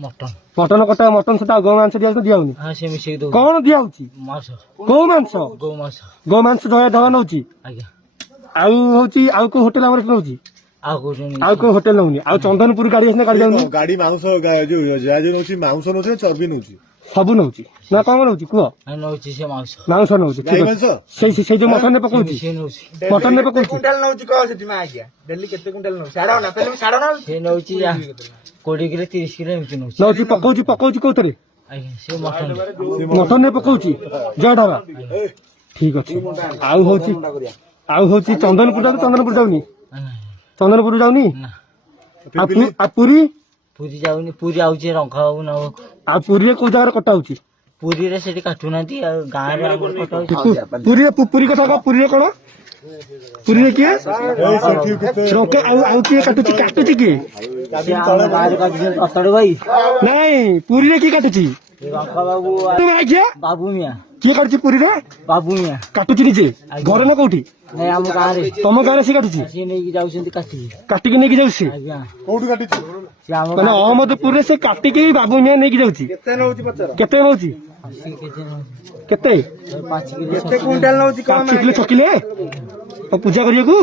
mutton କଟା mutton ସେଟା ଗୋ ମାଂସ ଦିଆହଉନି କଣ ଦିଆହଉଛି ଗୋ ମାଂସ ଧଳା ନଉଛି ଆଉ ହଉଛି ଆଉ କୋଉ ହୋଟେଲ ଆମର ନଉଛି ଆଉ କୋଉ ହୋଟେଲ ନଉନି ଆଉ ଚନ୍ଦନପୁର ଗାଡି ଆସିଲେ ଗାଡି ଯାଉନି ଗାଡି ମାଂସ ନଉଛି ମାଂସ ନଉଛି ଚର୍ବି ନଉଛି ସବୁ ନଉଛି ନା କଣ ନଉଛି କୁହ ମାଂସ ନଉଛି ସେଇ ଯୋଉ ମଟନ ରେ ପକଉଛି ମଟନ ରେ ପକଉଛି ନଉଛି ପକଉଛି କୋଉଥିରେ ମଟନ ରେ ପକଉଛି ଜୟ ଢାବା ଠିକ ଅଛି ଆଉ ହଉଛି ଚନ୍ଦନପୁର ଯାଉନି ଚନ୍ଦନପୁର ଯାଉନି ଆଉ ପୁରୀ ଯାଉନି ପୁରୀ ଆଉଛି ରଙ୍ଗ ଆଉ ପୁରୀରେ କୋଉ ଜାଗାରେ କଟା ହଉଛି ପୁରୀରେ ସେଠି କାଟୁନାହାନ୍ତି ଆଉ ଗାଁରେ ପୁରୀ କଥା ପୁରୀରେ କଣ ପୁରୀରେ କିଏ ଆଉ କିଏ କାଟୁଛି କିଏ ନାଇଁ ପୁରୀରେ କିଏ କାଟୁଛି ବାବୁ ମିଆ କିଏ କାଟୁଛି ପୁରୀରେ ବାବୁ ମିଆ କାଟୁଛି ନିଜେ ଘର ନା କୋଉଠି ଆମ ଗାଁରେ ତମ ଗାଁରେ ସେ କାଟୁଛି ସିଏ ନେଇକି ଯାଉଛନ୍ତି କାଟିକି ନେଇକି ଯାଉଛି କୋଉଠି କାଟିଛି ମାନେ ଅହମ୍ମଦପୁରରେ ସେ କାଟିକି ବାବୁ ମିଆ ନେଇକି ଯାଉଛି କେତେ ନଉଛି କେତେ 5 କିଲୋ 6 କିଲୋ ପୂଜା କରିବାକୁ